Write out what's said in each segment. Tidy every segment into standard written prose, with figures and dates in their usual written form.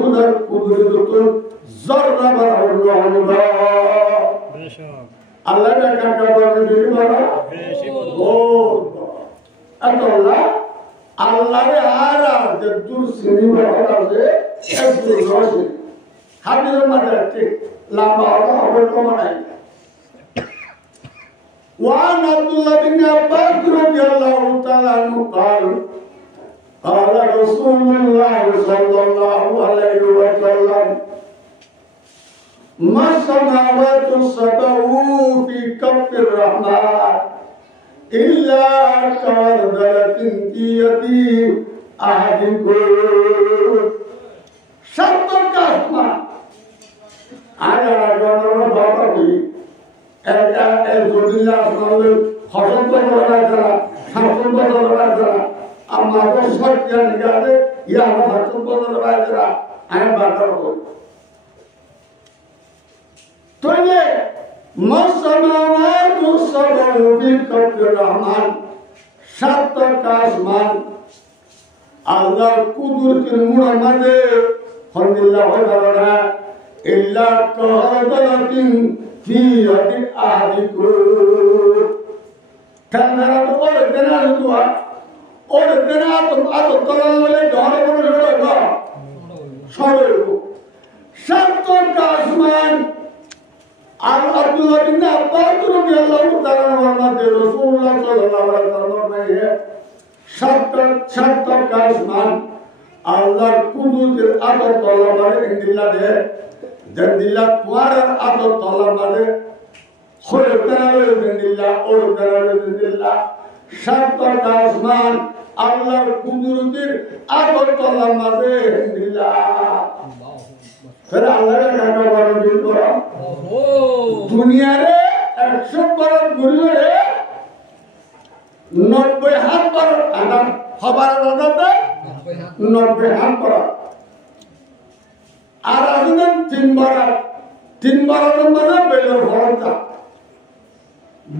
হুদার কুদরতুল যাররা বারাল্লাহ আল্লাহ দেখা কাবারে দিল বড় ও আল্লাহ আল্লাহরে আর যে দূর সিনি বড় আছে একটু রসে হাবিল মাদার ঠিক লম্বা হবে কমাই وعن عبد الله بن عباس رضي الله تعالى عنه قال قال رسول الله صلى الله عليه وسلم ما السماوات السبع في كف الرحمن إلا كردلة في يد أحدكم সত্তর কাসমা আর বাবা একটা জটিলা হসন্ত করা যারা শাসন্ত করা যারা আমাদের সত্যিয়া নিগারে ইয়া হসন্ত করা যারা আমি বাধা করি তবে মাসমাওয়াতু সাবউ ফি কাফির রহমান সত্তর কাসমান আল্লাহর কুদরতের মুরাদে হল্লাহ ওয়ালা ইল্লা কাহাদাতিন ফি ইয়াদি আহাদিকুম তানারা ওর দেনা দুয়া ওর দেনা তো আতো তলালে ধরে বলে রইবা সরে সত্তর কাসমান আর আব্দুল্লাহ বিন আব্বাস রাদিয়াল্লাহু তাআলা আনহু রাসূলুল্লাহ সাল্লাল্লাহু আলাইহি ওয়াসাল্লাম ने সত্তর কাসমান আল্লাহর কুদরতের আদর তলবারে ইন্দিল্লাহ দে দিল্লা তোমার আদর তলবারে খোলে তারালে ইন্দিল্লাহ ওর তারালে ইন্দিল্লাহ সত্তর কাসমান আল্লাহর কুদরতের আদর তলবারে ইন্দিল্লাহ আল্লাহর কাছে বড় দিল দুনিয়ারে 100 বড় ঘুরলে 90 হাত বড় আদম হবার আদমে 90 হাত বড় আর আসলে 3 বড় মানে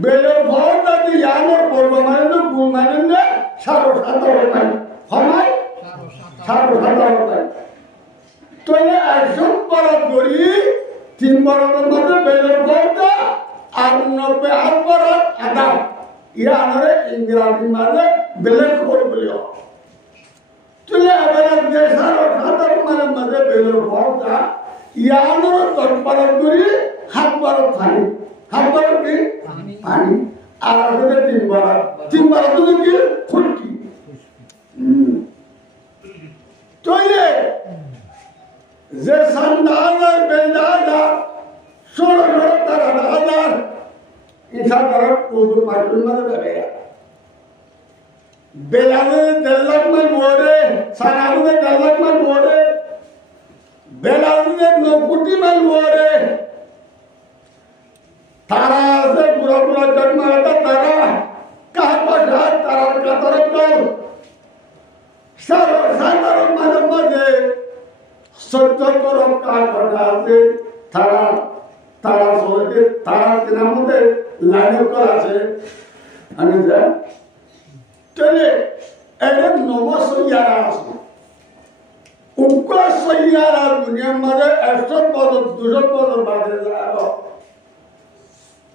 বেলের ভরটা দিয়ে আমার পড়ব মানে তো গুণ মানে না 7.5 হয় 7.5 তোলে 100 বড় গড়ি 3 বড় মানে বেলের ভরটা আর 90 হাত বড় আদম ইয়া আমারে ইংরেজি মানে বেলের খবর বলিও তুলে আবার দেশার খাতার মানে মধ্যে বেলের ভরটা ইয়া আমারে তরপার করি হাত বড় পানি হাত বড় কি পানি আর আসলে 3 বড় তো কি খুলকি তোলে যে সন্ধানের বেলদাদা ষোলো তারা হাজার ইসা তারা উর্দু পাঠন মানে বেড়ে বেলানে 1.5 লাখ মাইল বোরে সানানে 1.5 লাখ মাইল বোরে বেলানে 9 কোটি মাইল বোরে তারা আছে পুরা পুরা জন্ম এটা তারা কাহা পাঠা তারা কাতার কল সাধারণ মানব মাঝে সহ্য করো কাজ করা আছে তারা সহজে তারা কেনার মধ্যে লাইন করা আছে আমি যা চলে এদের নবসইয়ারা আছে উগ্র সইয়ারা দুনিয়ার মাঝে 100 বছর 200 বছর বাদে যারা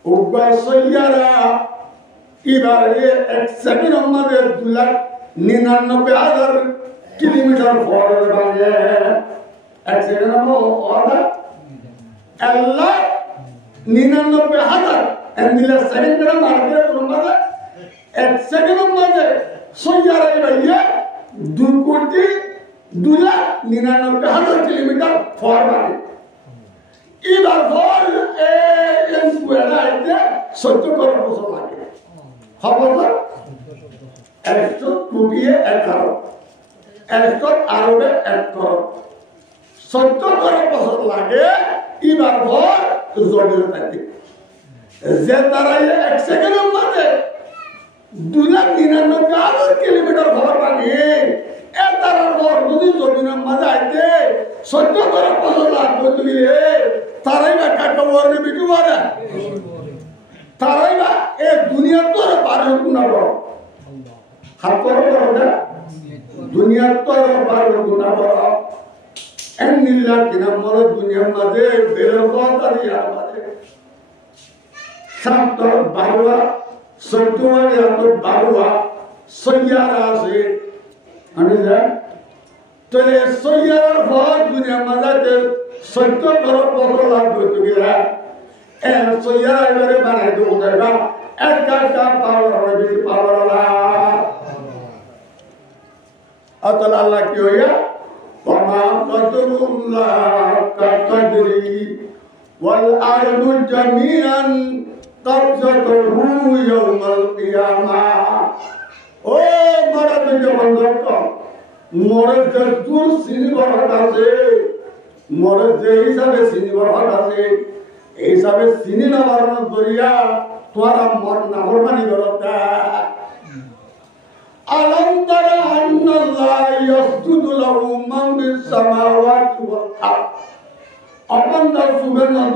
উগ্র সইয়ারা এবারে 1 সেকেন্ডের মাঝে 2,99,000 কিলোমিটার ফরের বাজে 1 সেকেন্ডের মধ্যে Allah 99,000 এন্দিলা সেকেন্ডের মাঝে তোমাদের 1 সেকেন্ডের মাঝে সইয়ারা ভাইয়া 2,99,000 কিলোমিটার ফরওয়ার্ড এবার বল এই সুয়েলাইতে 14 করোড় বছর লাগে খবর 100 কোটিয়ে 11 100 আরবে 1 করোড় 14 করোড় বছর লাগে এবার বল জড়িয়ে থাকে যে তারা 1 সেকেন্ডের মধ্যে 2,99,000 কিলোমিটার ভর বানিয়ে তারার ভর যদি জমিনের মাঝে আইতে 14 করোড় বছর লাগবে দিলে তারাই বা কাটা বলে বিটু বলে তারাই বা এই দুনিয়ার তো পারে গুণা বড় হাত বড় বড় না দুনিয়ার তো পারে গুণা বড় এমনিল্লা কিনা মরদ দুনিয়ার মাঝে বেরো কথা আমাদের সাত বারোয়া 14 এত বারোয়া সৈয়ারা আছে আমি যাই তাহলে সৈয়ার পর দুনিয়ার মাঝে 14 বড় বড় লাভ করতে গেলা সৈয়ারা এবারে বানাই দেবো দেখবা একটা পাওয়ার হবে বেশি পাওয়ার অতল আল্লাহ কি হইয়া وما قدر الله كقدره والأرض جميعا قبضته يوم القيامة ও মরদ জবরদস্ত মরদ দূর সিনিবর হট আছে মরদ যে হিসাবে সিনিবর হট আছে এই হিসাবে সিনি না বাড়ানো দরিয়া তোরা মর না হরমানি করতা ألم تر أن الله يسجد له من في السماوات والأرض أمن سبحانه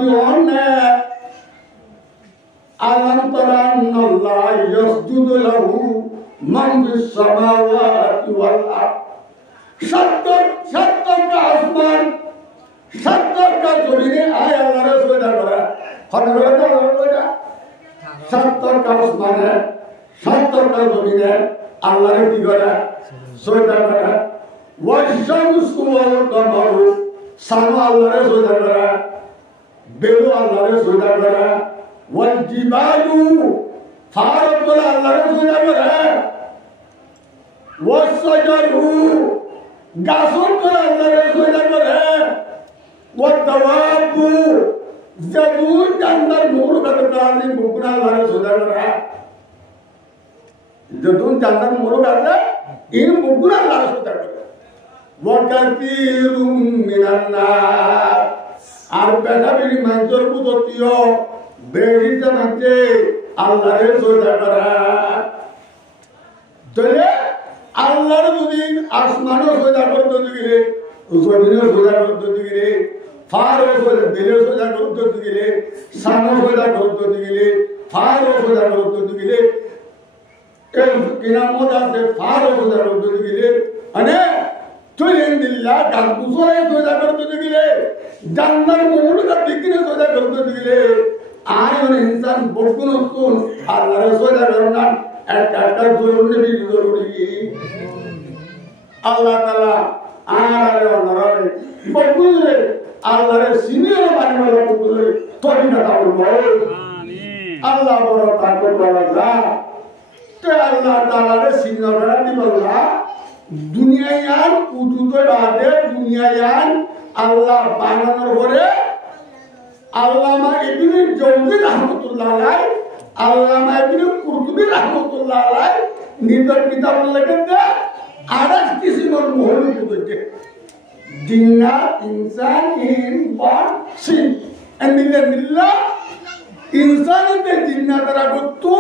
ألم تر أن الله يسجد له من في السماوات والأرض सत्तर का आसमान 70 का जमीने आया अल्लाह ने सोचा करा फरमाया होगा 70 का आसमान है 70 का जमीन है अल्लाह ने की करा सोचा करा वशमसु वल कमरु सानो अल्लाह ने सोचा करा बेलो अल्लाह ने सोचा करा वल जिबालु फारत वाला अल्लाह ने सोचा करा वसजरु गासों वाला अल्लाह ने सोचा करा वदवाबु जदून के अंदर नूर करता नहीं बुकना अल्लाह ने सोचा करा जदून के अंदर नूर करता इन बुकना अल्लाह ने सोचा करा वकतीरुम मिनन्नार আর বেটা বেরি মানুষের বুঝতিও বেরিতে মানছে আল্লাহরে সোজা করা তাহলে আল্লাহর যদি আসমানও সোজা করতে দিলে জমিনও সোজা করতে দিলে ফারও সোজা বেলেও সোজা করতে দিলে সানও সোজা করতে দিলে ফারও সোজা করতে দিলে এই কিনামত আছে ফারও সোজা করতে দিলে মানে तुलिंदिल्ला गांगुसोरे सोजा करते दिले जानवर मोड़ का बिकने सोजा करते दिले आयोन इंसान बोलकुन उसकुन अल्लाह रे सोजा करना एक जरूरी भी जरूरी अल्लाह ताला आरे नरे बोलकुन रे अल्लाह रे सीनियर माने वाला बोलकुन रे तो भी ना ताऊ आमीन अल्लाह बड़ा ताकत वाला जा ते अल्लाह ताला रे सीनियर वाला दी बोला दुनियायान उदुतो बादे दुनियायान अल्लाह बानानर परे अल्लामा इब्ने जौजी रहमतुल्लाह अलैह अल्लामा इब्ने कुरतुबी रहमतुल्लाह अलैह निदर किताब लिखते आरस किस्मर मोहलु बुझे जिन्नात इंसान इन बॉड सिन एंडिल्ला इंसान ते जिन्नात रागतु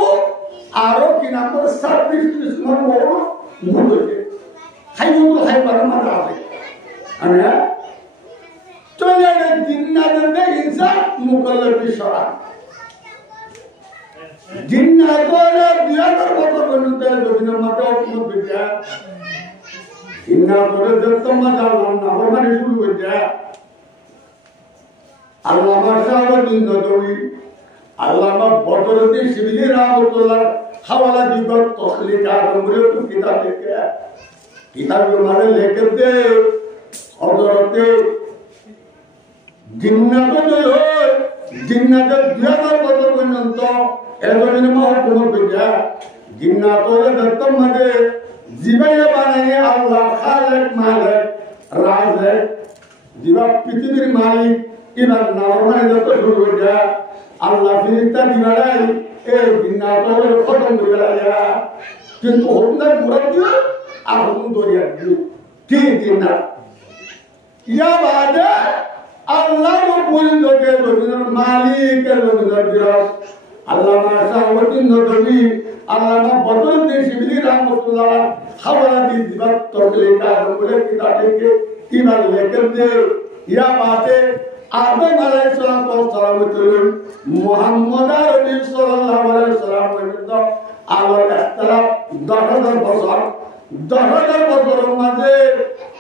आरो किनापर 26 किस्मर मोहलु बुझे हाइबुल हाइबर मरावे अने चले रे जिन्नात इंसान मुकल्लफ बिशरा जिन्नात रे बियाकर बतो बनते जमीन मतो मत बिजा जिन्नात रे दत्त मजा ना होने शुरू हो जा अल्लामा शाहवुद्दीन नदवी अल्लामा बदरुद्दीन शिबली रहमतुल्लाह हवाला दीगर तखलीक आदमरे तो किताब लिखे किताब माने लेकर दे हजरते जिन्नात जो जिन्नात दुयार बतो पर्यंत एजमिन मा हुकुम बिजा जिन्नात रे दत्त मध्ये जीवन बानाये अल्लाह खालिक मालिक राज़िक जीवा पृथ्वीर मालिक इना नॉर्मल जतो शुरू हो जा अल्लाह फिरिता दिवालाई ए जिन्नात रे खत्म हो गया किंतु होना पूरा दिया आहुन दोरिया तीन दिन या बाद अल्लाह को बोल दो के रोजन मालिक के रोजन दिरस अल्लाह मा शाहवुद्दीन नदवी अल्लाह मा बदरुद्दीन शिबली रहमतुल्लाह हवाला दी दिवत तौलीका बोले किताब के ईमान लेकर दे या बातें आदम अलैहिस्सलाम मुहम्मद रसूल सल्लल्लाहु अलैहि वसल्लम के आलोक तरफ 10,000 বছর 10,000 বছরের মাঝে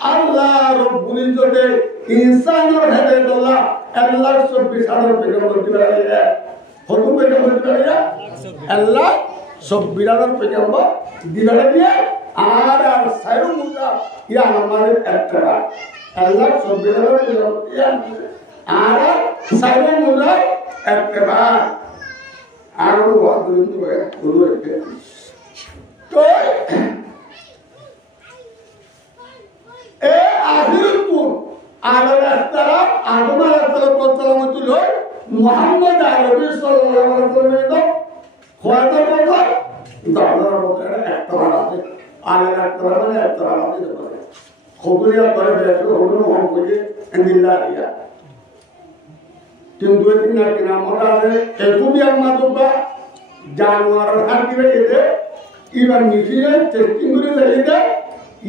আল্লাহ রব্বুল ইজ্জতে ইনসানের হেদায়েতুল্লাহ 1,24,000 পেগম্বর দিবাইয়া কত পেগম্বর দিবাইয়া 1,24,000 পেগম্বর দিবাইয়া আর সাইরু মুসা ইয়া আমাদের একটা 1,24,000 পেগম্বর ইয়া আর সাইরু মুসা একটা আর বহুত দিন ধরে গুরু একটা তো এ আখিরুল আলাইহিসসালাম আদম আলাইহিসসালাম মুহাম্মদ আরবি সাল্লাল্লাহু আলাইহি ওয়াসাল্লাম খোয়াতে কথা দাদার মধ্যে একটা আছে আর একটা মানে একটা আছে খবরিয়া করে বেশি হলো হন করে ইন্দিল্লাহিয়া তিন দুই দিন না কিনা মোটা আছে একুবি আমাদুবা জানোয়ার হাঁটিবে এতে ইবার মিছিলে টেস্টিং করে দেয়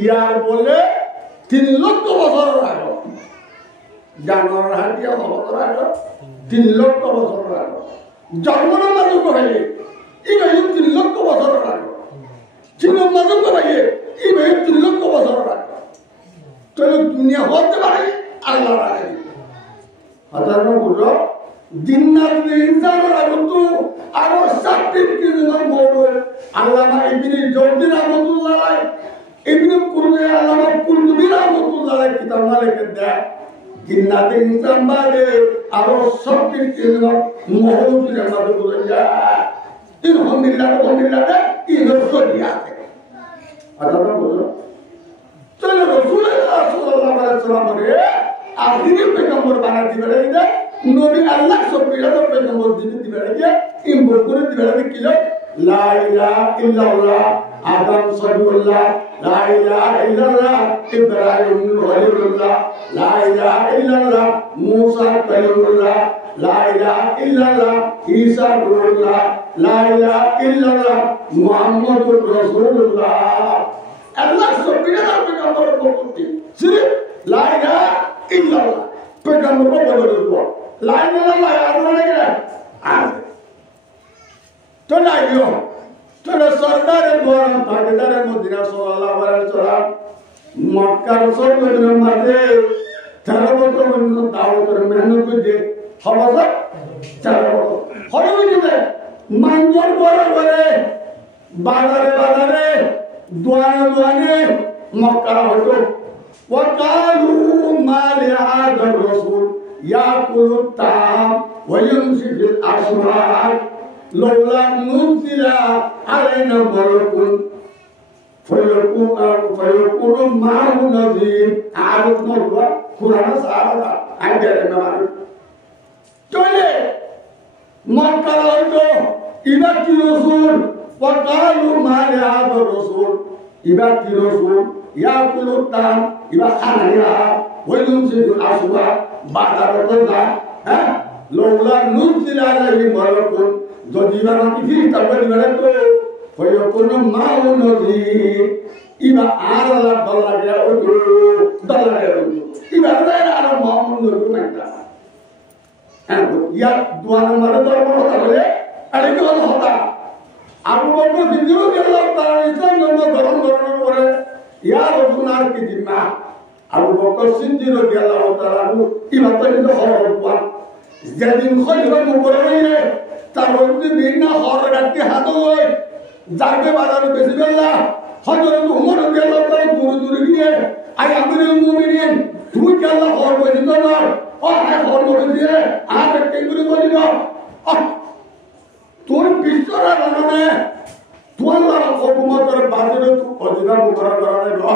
ইয়ার বলে 3 লক্ষ বছর আগে জানোয়ার হাঁটিয়া বছর আগে 3 লক্ষ বছর আগে জন্মর মানুষ হয়ে ইবার 3 লক্ষ বছর আগে চিন মানুষ হয়ে ইবার 3 লক্ষ বছর আগে তাহলে দুনিয়া হতে পারে আল্লাহর আগে হাজার বুঝো দিনার ইনসানের আগন্তু আরো 7 কিলোমিটার বড় আল্লামা ইবনে জওজি রাহমাতুল্লাহ আলাইহি ইবনে কুরবে আল্লামা কুরতুবী রাহমাতুল্লাহ আলাইহি কিতাব লিখে দেয় দিনাতে ইনসান বাদে আরো 7 কিলোমিটার মহজুদ আমাদের বলে যায় আলহামদুলিল্লাহ ইনর সরিয়াতে হাজার বুঝো চলো রাসূলুল্লাহ সাল্লাল্লাহু আলাইহি ওয়াসাল্লাম আখিরি পেগম্বর বানাতে বেড়ে নবী আল্লাহ সবকিছু পেগম্বর দিতে বেড়ে ইম্বর করে দিবে কিলো লা ইলাহা ইল্লাল্লাহ আদম সবিউল্লাহ লা ইলাহা ইল্লাল্লাহ ইব্রাহিম খলিলুল্লাহ লা ইলাহা ইল্লাল্লাহ মুসা কালিমুল্লাহ লা ইলাহা ইল্লাল্লাহ ঈসা রূহুল্লাহ লা ইলাহা ইল্লাল্লাহ মুহাম্মাদুর রাসূলুল্লাহ আল্লাহ সবকিছু পেগম্বর বলতে সির্ফ লা ইলাহা ইল্লাল্লাহ পেগম্বর বলবো লা ইলাহা ইল্লাল্লাহ আর মানে কি আছে তো নাইও তো সরদারের গোরাম ভাগদারের মদিনা সাল্লাল্লাহু আলাইহি ওয়াসাল্লাম মক্কার সরদারের মাঝে 13 বছর পর্যন্ত দাওয়াতের মেহনত করে হবস 4 বছর হয়ে গেছে মানজর করে বাজারে দোয়ানে মক্কা হতো وقالوا ما لهذا الرسول يأكل الطعام ويمشي في الأسواق لولا نزل علينا ملك فيكون معه نذير عارف مرة قرآن سارة عندنا معروف تولي مكة لوتو إبكي رسول وقالوا ما لهذا الرسول إبكي رسول يأكل الطعام إذا خانها ويمشي في الأسواق بعد رمضان لولا نزل عليه ملك যদি না কি তারপরে বেড়াতো فيكون معه نذير إذا أراد الله إذا أراد محمد نذير يا دوان مرة دارو তাহলে আরে কি হলো আবু বকর সিদ্দিক রাদিয়াল্লাহু তাআলা ইসলাম ধর্ম গ্রহণ করার পরে ইয়া রাসূলুল্লাহ কি জিম্মা আবু বকর সিদ্দিক রাদিয়াল্লাহু তাআলা ইমানদারিতে হওয়ার যেদিন খলিফা মুবারক হয়ে তার মধ্যে বিভিন্ন হরগাটকে হাত হয়ে যাকে বাজারে বেশি বেলা হযরত ওমর রাদিয়াল্লাহু তাআলা দূরে গিয়ে আই আমিরুল মুমিনিন তুমি কি আল্লাহ হর বলি না ও আয় হর বলি দিয়ে আর কে করে বলি না তোর বিশ্বরা জানে তোর হুকুমতের বাজারে তো অধিকার মুকরর করা না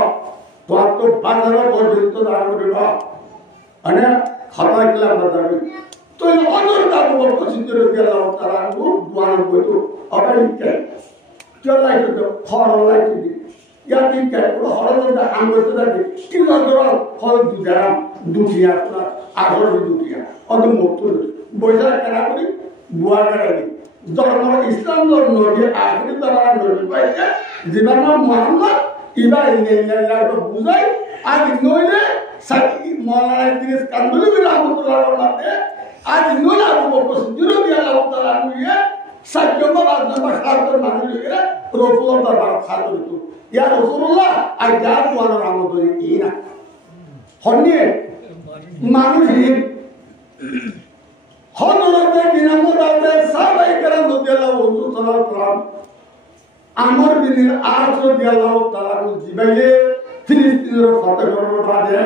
তো আর তো বাজারে পর্যন্ত দাঁড়াবে না মানে খাতা কিলা বাজারে তো এই অনর দাবো প্রসিদ্ধ গেল তারা দুয়ার বইতো আবার কি চলাই তো খর লাইতে দি ইয়া দিন কে পুরো হরদা আঙ্গুতে দাদি কি নজর হল দুটিয়া আগর দুটিয়া অত মুক্ত বইলা কেনা করি বুয়া করি ধর্ম ইসলাম ধর্ম নবী আখিরি তারা নবী পাইছে জীবন মুহাম্মদ ইবা ইল্লাল্লাহ বুঝাই আজ নইলে সাকি মাওলানা ইদ্রিস কান্দুলি রাহমাতুল্লাহ আলাইহি আজ নইলে আবু বকর সিদ্দিক রাদিয়াল্লাহু তাআলা নিয়ে সাজ্জমা বাদনা খাতর মানুষ লিখে রাসূলুল্লাহ দরবার খাতর তো ইয়া রাসূলুল্লাহ আজ জাত ওয়ালা রাহমাতুল্লাহ ইনা হন্নে মানুষই হযরতে বিনামুদাতে সাহাবায়ে কেরাম রাদিয়াল্লাহু তাআলা আমর বিন আস রাদিয়াল্লাহু তাআলা জিবাইয়ে ফিলিস্তিনের ফতে করার বাদে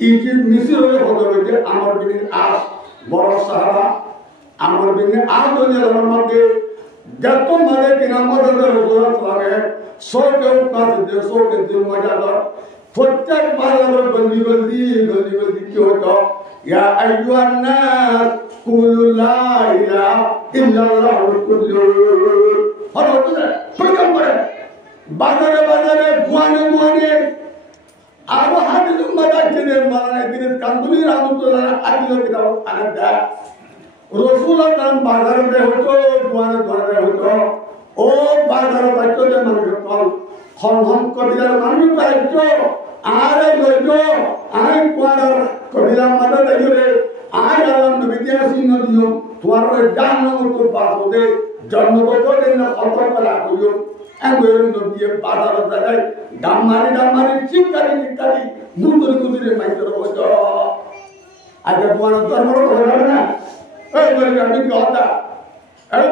ইজিপ্ট মিশরের ফতে হইতে আমর বিন আস বড় সাহাবা আমর বিন আস রাদিয়াল্লাহু মধ্যে যত মানে বিনামুদাতে রাসূলুল্লাহ সাল্লাল্লাহু আলাইহি সোকে উপাস দেশকে দিন মজাদার প্রত্যেক বারের গলি কি হতো ইয়া আইয়ুহান নাস কুলু লা ইলাহা ইল্লাল্লাহুল কুল্লুল হযরত পয়গম্বর বাজারে গুয়ানে আরো হাদিস মাদাজে মানে দিন কান্দুলি রাহমাতুল্লাহ আদিল কিতাব আনন্দা রাসূলুল্লাহ কাম বাজারে হতো গুয়ানে হতো ও বাজারে বাচ্চাতে মানুষ কল হন কবিরার মানুষ পাইছো আরে লইছো আই কোয়ার কবিরার মাদা দেইরে আই আলম বিদ্যা সিংহ দিও তোমার জানো তো বাসদে জন্মগত দিন অত কলা কইও এগোর নদিয়ে বাজারে যায় দামারি চিকারি দুদরে মাইতো হতো আগে কোয়ার ধর্ম হলো না এই বলে আমি কথা এই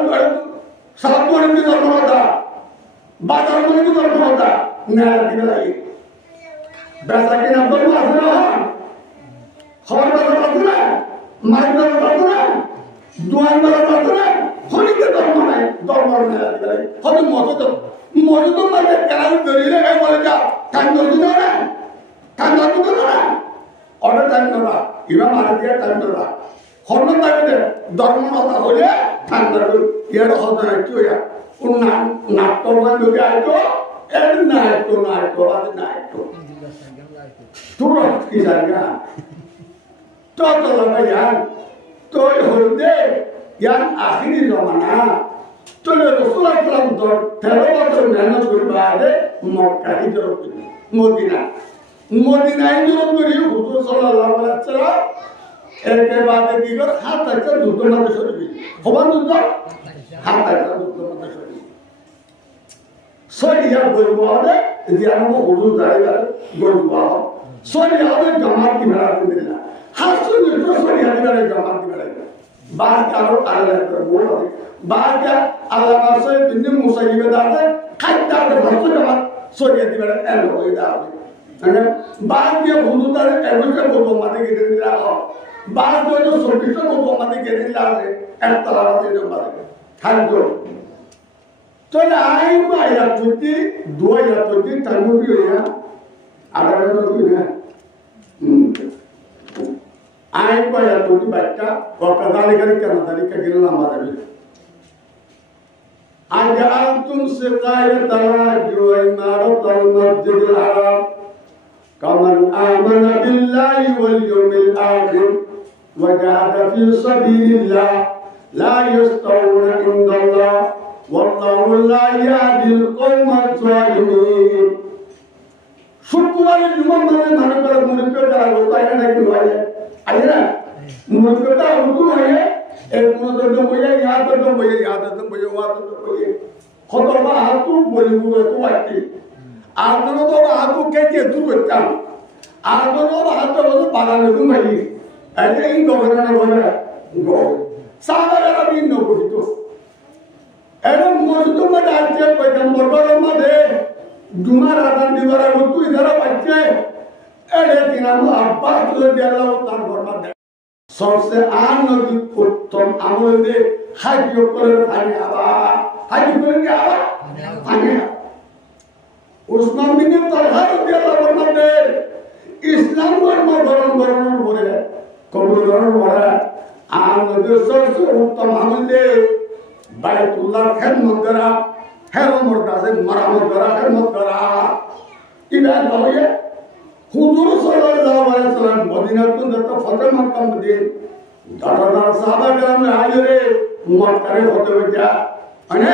সাতমনে কি ধর্ম হতা বাজার মনে কি ধর্ম হতা না দিলাই বেচা কিনা ধর্ম আছে না খবর ধর্ম আছে না মাইক ধর্ম আছে না দোয়ান ধর্ম আছে না হলিকে ধর্ম নাই ধর্ম না দিলাই হতে মজুদ মানে কেন ধরিলে এই বলে যা কান ধরছি না কান ধরছি না অর্ডার টাইম না ইবা মারা দিয়া টাইম না হর্ন টাইমে ধর্ম কথা হলে টাইম না এর হতে রাখছি হইয়া নাট্যবান যদি আইতো এর নাইতো বাদে নাইতো তোরা কি জায়গা তো লাগাইয়ান তো হইতে ইয়ান আখিরি জমানা চলে রাসূলুল্লাহ সাল্লাল্লাহু আলাইহি ওয়াসাল্লাম 13 বছর মেহনত করে বাদে মক্কা হিজরত করি মদিনায় হিজরত করি হুজুর সাল্লাল্লাহু আলাইহি ওয়াসাল্লাম এর বাদে কি করে হাত আছে দুটো মাঝে সরে গেল হবান দুটো হাত আছে দুটো মাঝে সরে সরিয়া গরু হবে যে আমরা হুজুর জায়গা গরু হবে সরিয়া হবে জামাত কি মেলা করে না হাসুন তো সরিয়া দিবারে জামাত কি মেলা বাদ কারো আল্লাহ করে বলো বাদ আল্লাহ মাসে বিন মুসাইবে দাতে খাইতাতে ভাত জামাত সরিয়া দিবারে এল হয়ে যাবে মানে বাদ দিয়ে হুজুর দারে এমনটা বলবো মাঠে গিয়ে দিলা বাদ দিয়ে সবিটা বলবো মাঠে গিয়ে দিলা একটা দিয়ে মাঠে খাইতো চলে আই পায়া তুই দুয়া তুই তানুবি হইয়া আলাদা তুই না আই পায়া তুই বাচ্চা ওকাদালি করে কেন তালিকা গেল আমাদের আজ আনতুম সিকায়াত আল-জুই মারাতাল মসজিদুল হারাম কামান আমানা বিল্লাহি ওয়াল ইয়াউমিল আখির ওয়া জাহাদা ফি সাবিলিল্লাহ লা ইয়াস্তাউনা ইনদাল্লাহ والله لا يهدي القوم الظالمين শুক্রবার জুমার মানে করে মুরব্বিটা গোতায় নাকি হয় আইরা মুরব্বিটা উর্দু হয় এক মুরব্বিটা বইয়া ইয়াদ তো বইয়া খতরবা হাতু বলি বুড়ো তো আইতি আরদনো তো হাতু কেটে দূর করতাম আরদনো হাতু বলে বাগানে ঘুমাই এই গভর্নর বলে গো সাহাবারা বিন নবুত এবং মসজিদ মধ্যে আছে পয়গম্বর মধ্যে জুমার আদান দিবার তুই যারা পাচ্ছে এড়ে কিনাম আব্বাস রাদিয়াল্লাহু তাআলা ফরমাতে সবচেয়ে আনন্দ উত্তম আমল দে হাজ করে পানি আবা হাজ করে কি আবা পানি উসমান বিন তালহা রাদিয়াল্লাহু ফরমাতে ইসলাম ধর্ম গ্রহণ করে কবুল গ্রহণ করে আনন্দ সবচেয়ে উত্তম আমল দে বাইতুল্লাহ খেদমত করা হেরমর কাছে মারামত করা খেদমত করা ইবাদ বলে হুজুর সাল্লাল্লাহু আলাইহি ওয়াসাল্লাম মদিনার তো যত ফতে মক্কা মধ্যে দাদা সাহাবা کرام আইরে মক্কারে ফতে হইতা মানে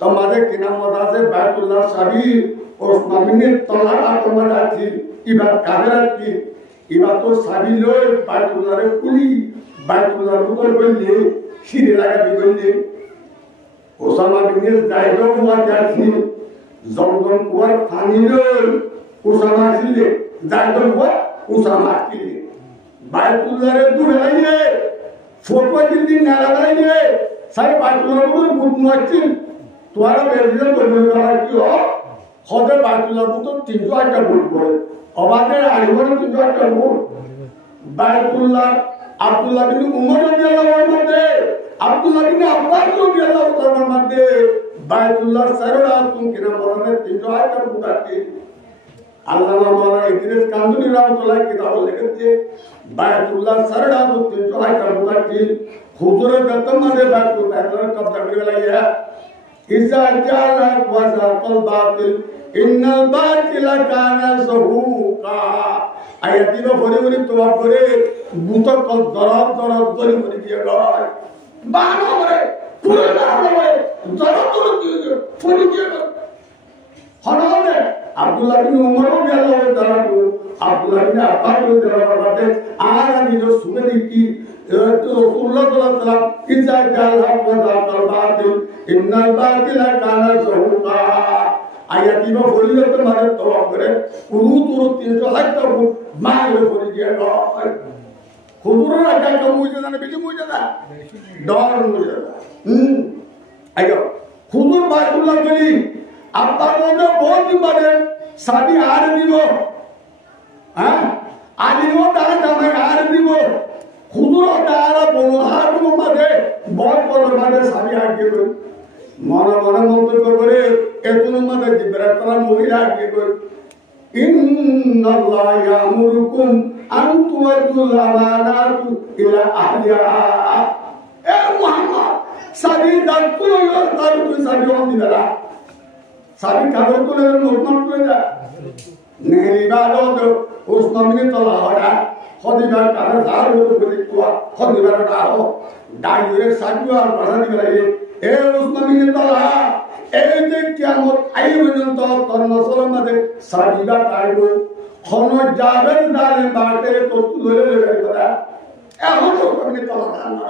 তোমাদের কিনামত আছে বাইতুল্লাহ সাবি ওসমান বিন তালহা তোমার আছে ইবাদ কাদের আছে ইবাদ তো সাবি লই বাইতুল্লাহরে কুলি বাইতুল্লাহর উপর বললে সিঁড়ি লাগাতে বললে ওসামা বিন জায়েদ ওয়া যাচ্ছি জমজম কুয়ার পানি লই ওসামা ছিলে জায়েদ ওয়া ওসামা ছিলে বাইতুল্লাহরে দূরে লাইনে ফটো দিন না লাগাইনে সাই বাইতুল্লাহ পুরো গুড মারছেন তোরা বেরিয়ে করবে কি হতে বাইতুল্লাহ তো 308টা ভোট করে অবাদের আইবর 308টা ভোট বাইতুল্লাহ আব্দুল্লাহ বিন উমর রাদিয়াল্লাহু আনহু আব্দুল্লাহ বিন আব্বাস রাদিয়াল্লাহু তাআলার মধ্যে বাইতুল্লাহ সাররা তুম কিনা মরনে 308টা ভোট আছে আল্লামা মাওলানা ইদ্রিস কান্দুনি রাহমাতুল্লাহ কিতাব লিখেছে বাইতুল্লাহ সাররা তো 308টা ভোট আছে হুজুর গতম মধ্যে বাইতুল্লাহ কবজা করে লাইয়া ইজা জালাক ওয়া যাকাল বাতিল ইন্নাল বাতিলা কানা যাহুকা আয়াতির ভরি ভরি তোয়া করে বুতক দরদ দরদ করে ভরি দিয়ে গয় বানো করে পুরো বানো করে দরদ দরদ দিয়ে ভরি দিয়ে হননে আব্দুল্লাহ বিন উমর রাদিয়াল্লাহু তাআলা আব্দুল্লাহ বিন আব্বাস রাদিয়াল্লাহু তাআলা আর আমি যে শুনে দেখি রাসূলুল্লাহ সাল্লাল্লাহু আলাইহি ওয়াসাল্লাম ইজা জালাক ওয়া যাকাল বাতিল ইন্নাল বাতিলা কানা যাহুকা আয়াতির ভরি তো মানে তোয়া করে পুরো পুরো 308টা ভোট মারে ভরি দিয়ে গয় হুজুরের আগে মুজিদা না বেশি মুজিদা ডর মুজিদা আইগো হুজুর বাইতুল্লাহ বলি আপনার মধ্যে বহুত মানে সাদি আর দিব হ্যাঁ আদিও তারা জামাই আর দিব হুজুর তারা বনহার মধ্যে বড় বড় মানে সাদি আর দিব মনে মনে মন্তব্য করে এতন মধ্যে জিব্রাইল মহিলা দিব ইন্নাল্লাহ ইয়ামুরুকুম আন তুআদ্দুল আমানাতু ইলা আহলিহা এ মুহাম্মদ সাদি দাতুল তার তুই সাদি দিলা সাদি কাগজ তুলে নোটমান করে যা নেরিবাদ ওসমানে তোলা হড়া খদিবার কারে দার হলো বলি তোয়া খদিবার দাও ডাইরে সাদি আর প্রসাদি গলাই এ ওসমানে তোলা এই যে কিয়ামত আইবন তো তোর নসলের মধ্যে সাদিবা তাইব খন যাবেন দালে বাটে তো তুলে লেবে করা এখন ওসমানে তোলা না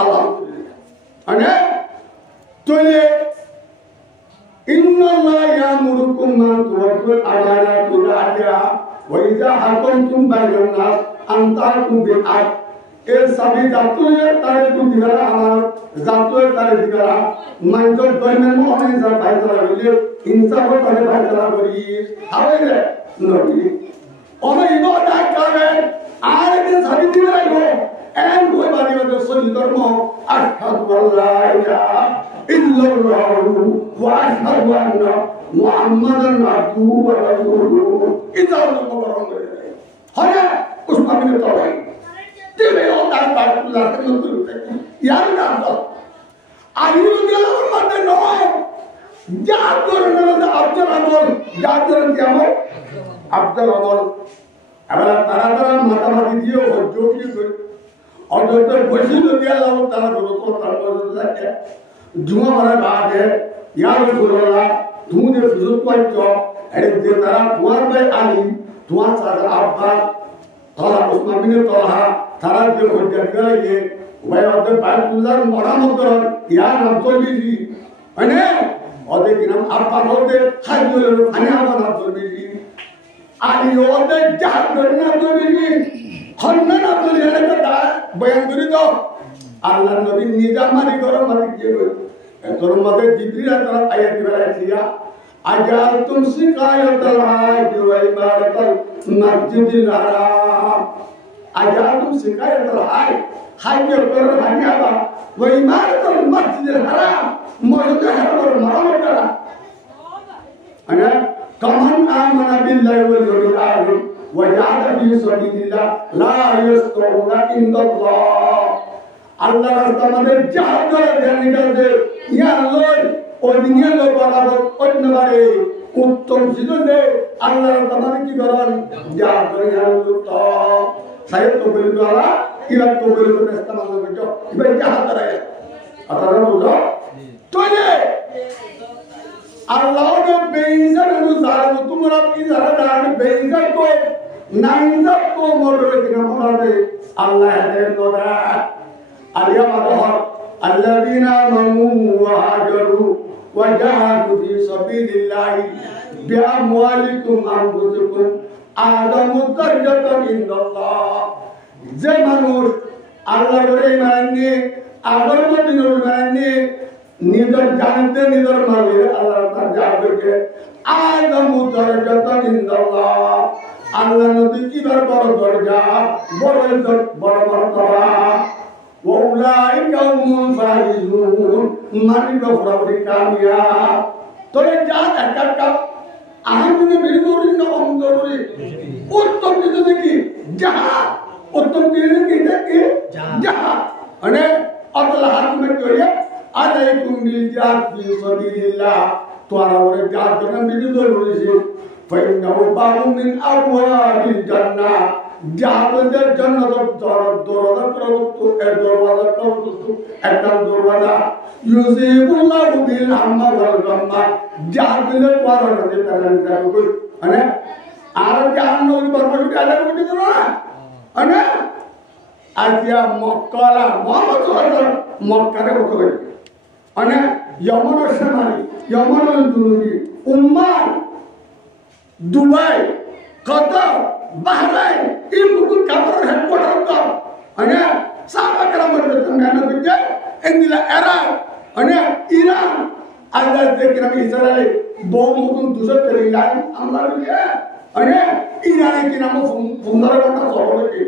আল্লাহুম্মা আনে তুই ইন্নাল্লাহ ইয়ামুরুকুম আন তুআদ্দুল আমানাতু ইলা আহলিহা ওয়া ইযা হাকামতুম বাইনান নাস আন তাহকুমু বিল আদল এ সাবি জাতুয়ে তারে তু দিগারা আমার জাতুয়ে তারে দিগারা মানজর দইমেন মোহনে যা ফায়দা হইলে ইনসাফ করে ফায়দা করি হাওয়ে নবী ওনে ইবাদত করে আর দিন সাবি দিগারা গো এন কই বাড়ি মধ্যে সহি ধর্ম আশহাদু আল্লা ইলাহা ইল্লাল্লাহু ওয়া আশহাদু আন্না মুহাম্মাদান আবদুহু ওয়া রাসূলুহু ইজাল মুবারক হয় উসমান বিন তাওয়াই দিবে ও তার বাইতুল্লাহ কে নতুন ইয়ার নাম আইরু গেলাম মানে নয় যার করনে আব্দুল আমল যার করন কেমন আব্দুল আমল আবার তারা তারা মাতামাতি দিও হজ্জটি করে অন্তত বসিল দিয়া লাভ তারা রতো তার লাগে जुआ वाला बात है यार बोला तुम जो फिजूल को अरे दे तारा कुआर भाई आली तुआ सादा अब्बा तारा उस्मान बिन तोहा तारा जो हजर ये भाई अब्दुल बायतुल्लाह मरामत कर यार नाम तो भी अने ओदे कि नाम अब्बा बोलते हजर अने अब्बा नाम तो भी आली ओदे जान करना तो भी हन्ना नाम तो लेने का बयान करी तो আল্লাহর নবী নিজামারি গরম মাটি দিয়ে বল তোর মধ্যে জিবরিল তাআলা আয়াত বেরাইছিয়া আজাল তুম শিকায়াতাল হাজ ওয়া ইবাদাতাল মসজিদিল হারাম আজাল তুম শিকায়াতাল হাজ হাজ কর হানিয়াবা ওয়া ইবাদাতাল মসজিদিল হারাম মসজিদুল হারামের মারামত করা আনা কামান আমানা বিল্লাহি ওয়াল ইয়াউমিল আখির ওয়া জাহাদা ফি সাবিলিল্লাহ লা ইয়াসতুনা ইনদাল্লাহ আল্লাহ রাস্তা আমাদের জাহাজ করে জানিটা যে ইয়া লই ওই দুনিয়া লই বরাবর অন্যবারে উত্তম সিজনে আল্লাহ রাস্তা আমাদের কি করেন জাহাজ করে আল্লাহ তো সাইয়দ তো বলি দ্বারা ইলা তো বলি তো ইস্তেমাল করছো ইবে জাহাজ করে আপনারা বুঝো তো যে আল্লাহ কে বেইজান অনুসার তোমরা কি যারা জানেন বেইজান কো নাইজাত কো মররে কি নামে আল্লাহ এর দরা اليوم ظهر الذين آمنوا وهاجروا وجاهدوا في سبيل الله بأموالكم وأنفسكم أعظم درجة عند الله যে মানুষ আল্লাহ করে মানেননি আগর দিনের মানেননি নিজের জানতে নিজের মালিক আল্লাহ তার যাবে আদমু দরজাতান ইনদাল্লাহ আল্লাহ নবী কিবার বড় দরজা বড় বড় মারতাবা ওয়াউলাইকা হুমুল ফাইজুন মানিক ফরাবি কামিয়া তোরে যা একটা আহমদে বিরুরি না অন্ধরি উত্তম দিতে দেখি যাহা উত্তম দিতে দেখি যাহা মানে আল্লাহ হাকমে করিয়া আলাইকুম বিল জাদ ফি সাবিলিল্লাহ তোরা ওরে জাদ জন্য বিরুদ্ধ রয়েছে ফাইনাহু বাবুম মিন আবওয়াবিল জান্নাহ জাহাদের জান্নাতের দরজা প্রভুত্ব এর দরজা প্রভুত্ব একটা দরজা ইউজিবুল্লাহু বিল হাম্মা ওয়াল গাম্মা জাহাদের ওয়ারাতে তারান করে মানে আর জাহান্নামের বরবাদ আলাদা করে দিল না মানে আতিয়া মক্কালা মুহাম্মদ সাল্লাল্লাহু মক্কারে বলে মানে ইয়ামানের সেনানি ইয়ামানের দুনুবি উম্মান দুবাই কাতার বাহরাইন এই মুকুল কাপড়ের হেডকোয়ার্টার তো মানে সারা গ্রামের বেতন গানা বিজে এন্দিলা ইরাক মানে ইরান আল্লাহ দেখেন আমি ইসরায়েল বম মুকুল দুশো তেরি লাইন আমরা বিজে মানে ইরানে কি নাম 15 ঘন্টা চলে কি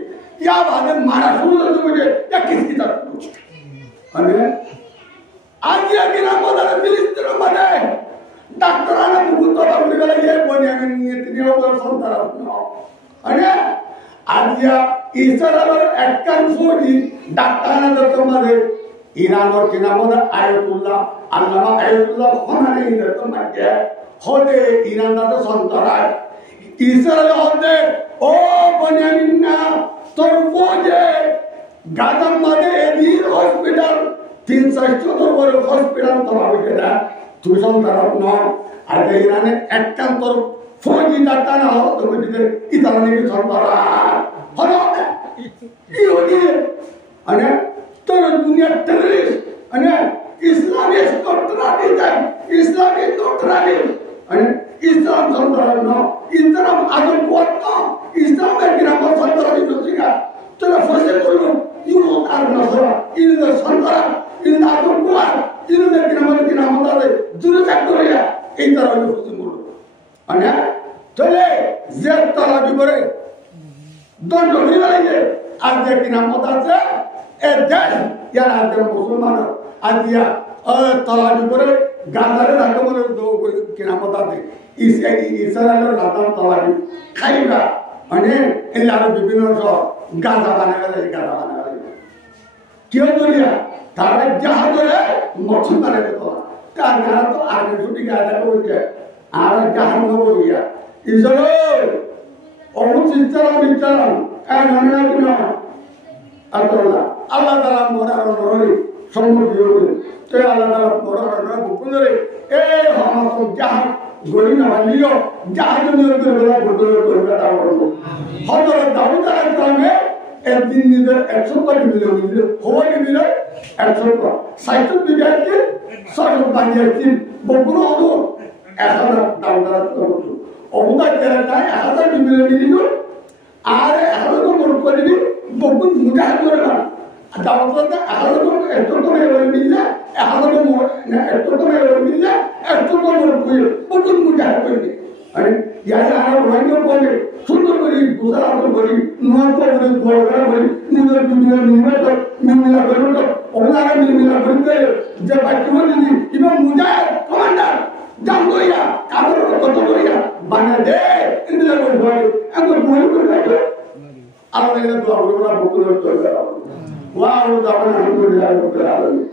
ইয়া বাদে মারা শুরু হয়ে যাবে ইয়া কিসকি তক মানে আগে কি নাম বলে ফিলিস্তিন মানে ডাক্তারানা মুকুল তো বলে গেলে এই বনি আমি নিয়ে ওপর সন্তান মানে আজিয়া ইসরায়েলের একাংশই ডাক্তারানা তোমাদের ইরানের কি নাম বলে আয়াতুল্লাহ আল্লামা আয়াতুল্লাহ খানানে তো মানে হতে ইরানটা সন্তান ইসরায়েল হতে ও বনিয়ামিনা তোর বোঝে গাদাম মানে এদিন হসপিটাল 314 বড় হসপিটাল তোমার এটা তুই সন্তান ন আর ইরানে একান্তর ফৌজি ডাক্তার না হতো তুমি দিতে ইতালির সন্তান হলো ইহুদি মানে তোর দুনিয়া টেররিস্ট মানে ইসলামিক টোটালিটাই ইসলামিক টোটালি মানে ইসলাম সন্তান ন ইসলাম আদম কোত ইসলামের গ্রাম সন্তান নসিকা তোরা ফসে করলো ইউ আর নসরা ইনদা সন্তান ইনদা আদম কোত ইনদা গ্রাম আমাদের দূরে থাকতে হইয়া এই তারা ফসে করলো মানে চলে যে তারা বিবরে দণ্ড নিয়ে আর যে কি নাম আছে এ দেশ ইয়ার আগে মুসলমান আজিয়া তারা বিবরে গাজারে রাখতে বলে কি নাম আছে ইসরায়েলের লাদান তারা খাইবা মানে এই আরো বিভিন্ন সব গাজা বানাবে গাজা বানাবে কেউ বলিয়া তারা যাহা ধরে মঠন বানাবে তোরা তার গানা তো আগে ছুটি গাজা করছে আর জাহান বলিয়া ইসরায়েল অমুচিন্তারাম বিচারাম আল্লাহ তালা মরার নরী সম্মতি হলে তো আল্লাহ তালা মরার নয় বুকুন ধরে এই হমাস জাহাজ গড়ি না বানিও জাহাজ নিয়ে বেলা বদল করবে তা করবো হয়তো দাবিদার গ্রামে একদিন নিজের 100 মিলে মিলে হওয়াই মিলে 100 সাইকেল বিঘাতে সব বানিয়েছি বগুলো হলো 1000 দাবিদার করতো অবদান করে তাই 1000 মিলে মিলিল আর 1000 করে করিনি বগুন মুজাহিদ করে না দাওয়াতটা 1000 এত করে মিললে 1000 না এত করে মিললে এত করে কইল বগুন মুজাহিদ করে আরে ইয়ারা আর ওয়াইনো বলে সুন্দর করে গুজরাট করে নয় করে বড়রা করে নিজের দুনিয়া নির্মাণ মিলা করে তো ওনারা মিলা করে যে বাচ্চাদের ইমাম মুজাহিদ কমান্ডার জানগোইয়া কাবর কত কইয়া বানা দে ইন্দলা করে বলে একবার বলে করে আল্লাহ এর দোয়া করে বকুল তো ওয়া আল্লাহ আলহামদুলিল্লাহ রাব্বিল আলামিন